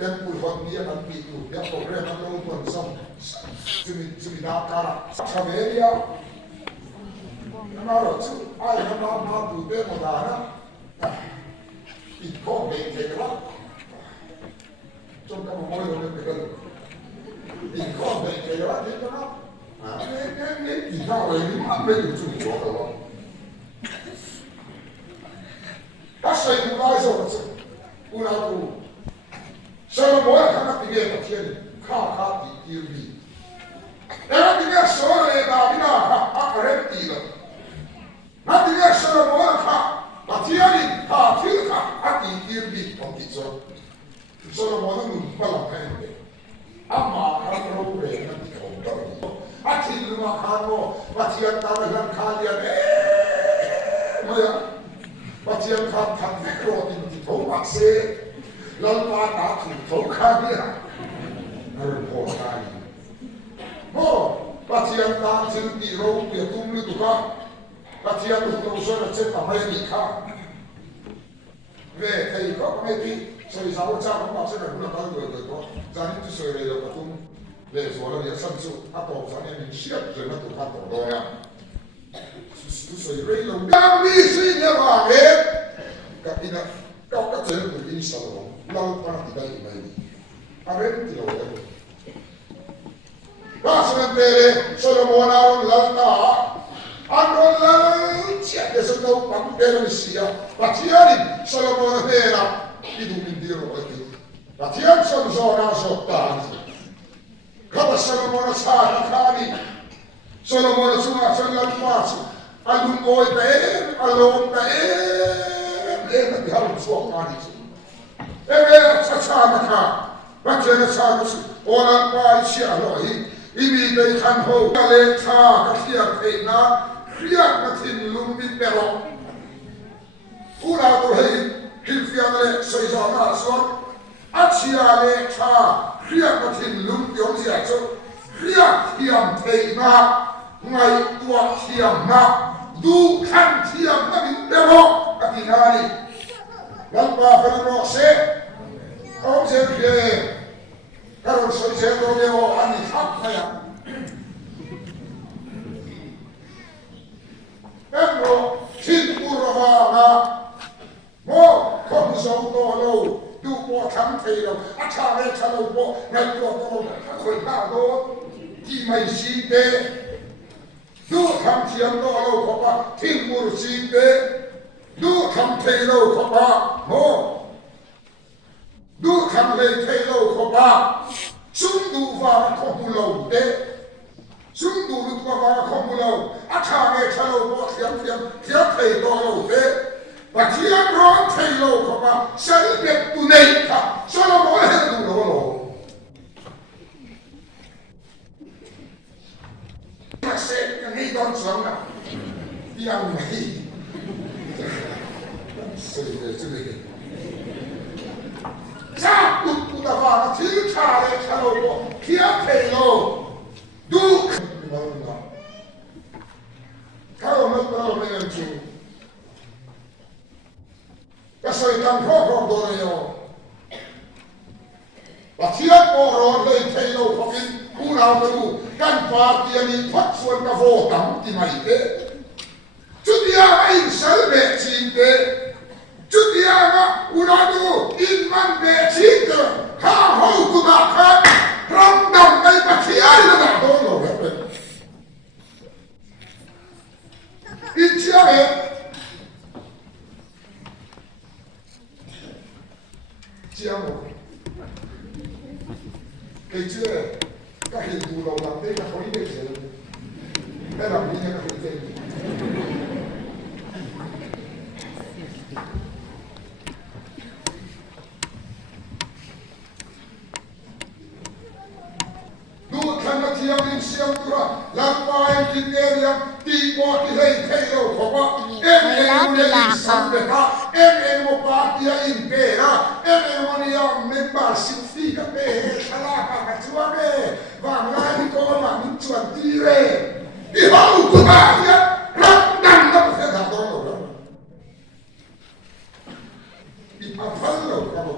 temple hot ni an pi tu ya program an lo pon som sumi da kara chaveria na ro chu ai na tu be mo da na i ko be ke la trong cái môi rồi được cái thì có về cái đó thì nó cái gì sao vậy nó mới được chịu chỗ đó các xây cũng nói rồi cũng là cũng sau mỗi cái nó bị cái chuyện khá thì tiêu đi đó thì cái số này là cái nào khá rất tí rồi nó thì cái số mỗi khá mà tiêu đi khá thiếu khá tiêu đi không tí rồi Solomon non parla bene, amma hanno bene di conto. A chi non hanno, ma ti andava la caglia, ma ti andava tanto crodi di toma se l'alba da tutto caglia. Non può dai. Ma ti andava di roba e tu mi duca, ma ti andava usare certa medica. Ve, sei come ti所以我家咁話出嚟，本來講句句講，就係啲水嚟到嗰種，你所謂嘅申訴，一度上面你需要做乜都發到多呀，水嚟到，啱呢先嘅話嘅，咁邊啊，交得最會應受到，撈翻啲低唔係你，阿邊啲路嘅，那是問題，所以我嗱諗到。Allora, c'è se non va bene sia, ma ti hai solo vera, di tu mi dirò che ma ti hai solo soltanto. Come sono sa cani, sono sulla spazio, a lungo e bene, allora e abbiamo il suo cani. E vera c'è ma c'è ne sa ora qua sia noi, i miei dei canho, le ta che sia na Fiat matin lumit pero, ura tuh hilfiadre seizona son, aciale cha fiat matin lum yom siaco, fiat hiam teina, ngai tua hiam na, du kan hiam na bin pero, katinani, lampa fenno se, om se pie, karon se rodeo ani hak maya. Ecco, sin curvana, mo con sotto tu può cantare, a cavare c'è po', nel tuo colpato, ti mai site, tu campiando papà, ti mursite, tu campiando papà, mo, tu campiando papà, sun tu va come lo de. Chúng đủ được qua không một lâu, ác cha nghe cha lâu có thiếm thầy to lâu thế, và thiếm rón thầy lâu không mà sẵn biệt tụ này cả, sao nó mỗi hết đủ đó lâu. Mà sẽ ngay đón sống nào, đi ăn mày, sự này, cha tụt ta vào nó thiếm cha nghe cha lâu có thiếm thầy lâu. Du kalau nak mengencu, kesehatan pokok doyo. Latihan orang lei thelo kokin kurang dulu kan parti ini tak suan kafo tam di maite. Judia ain selbe cinte, judia nak kurang dulu inman be cinte. Ha hau kudakan. Rondam ay pakiay na nadono. Ichiame. Chiamo. Kay chue, kahit dulaw lang din ako hindi sila. Pero hindi niya kahit siang tura lampain kriterium tipo kilai kayo kopa em sambeta em mo partia impera em mo niya membership fee ka pe salaka ka tuabe va ngai ko ma min chuan tire di hau ko ba ya rakdan ka pe da do lo i pa fallo ka bo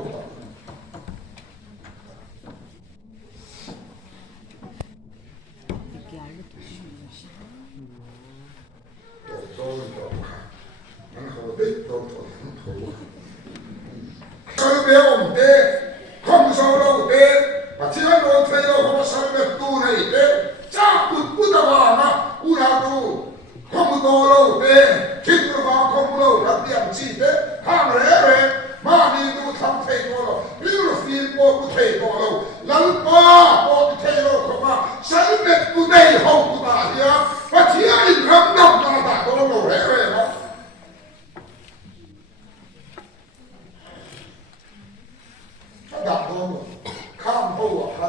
ôm tê không sao đâu tê và chỉ là nói thấy đâu không sao được tu này tê cha tụt bút ra vào mà u nào tu không có đâu tê khi nó vào không đâu là điểm chi tê ham rẻ mà đi tu thăm thầy đó đâu nếu là phiền bộ của thầy đó đâu lần qua bộ thầy đó không mà sáng biệt tu đây không tu ta gì á và chỉ là in rắm đọc là ta có đâu rẻ đó đặt đó khám hậu à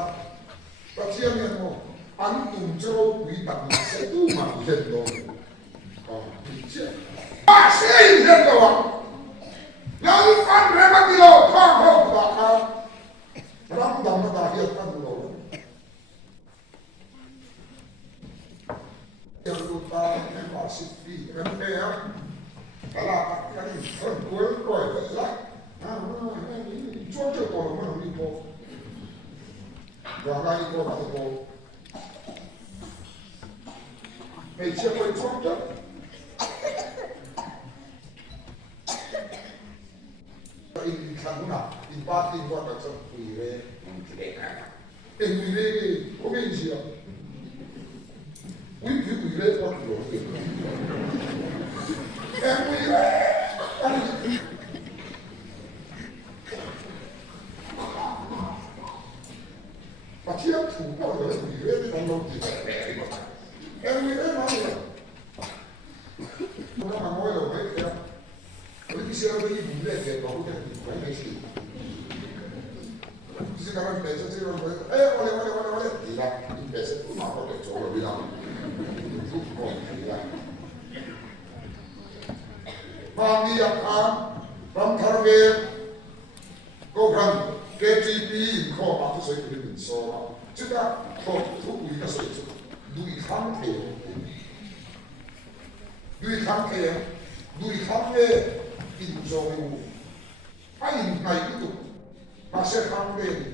và chia miền một ăn tùng châu quý tặng sẽ tu mà hiện đồ ba sẽ hiện đồ yang fan rema kilo thang hậu đã khám rắm đầm nó đã hiện ăn đồ yang lupa em bảo xịt đi em thế á đó là cái phần cuối rồi vậy đó chúa chưa có mà nó đi cô và ngay cô là cô mày chưa quên chúa chứ in khăn nào in ba tin qua cả trong quỷ về in quỷ về có cái gì à quỷ về qua rồi em quỷ về và chiếc thủ bao giờ quỷ về trong đâu thì em quỷ về nói rồi nó mà nói rồi mấy cái 우리 시험이 문제에 너무 많이 있지. 그래서 가면 배서 지금 뭐 원래 네가 배서 그만 먹게 저거 우리가 그거 우리가 마음이 약한 밤타르게 고간 KGB 거 앞에서 그러면서 제가 더 우리가 써있죠. 누이 상태에 인종이고 아니 나이도 마세 상대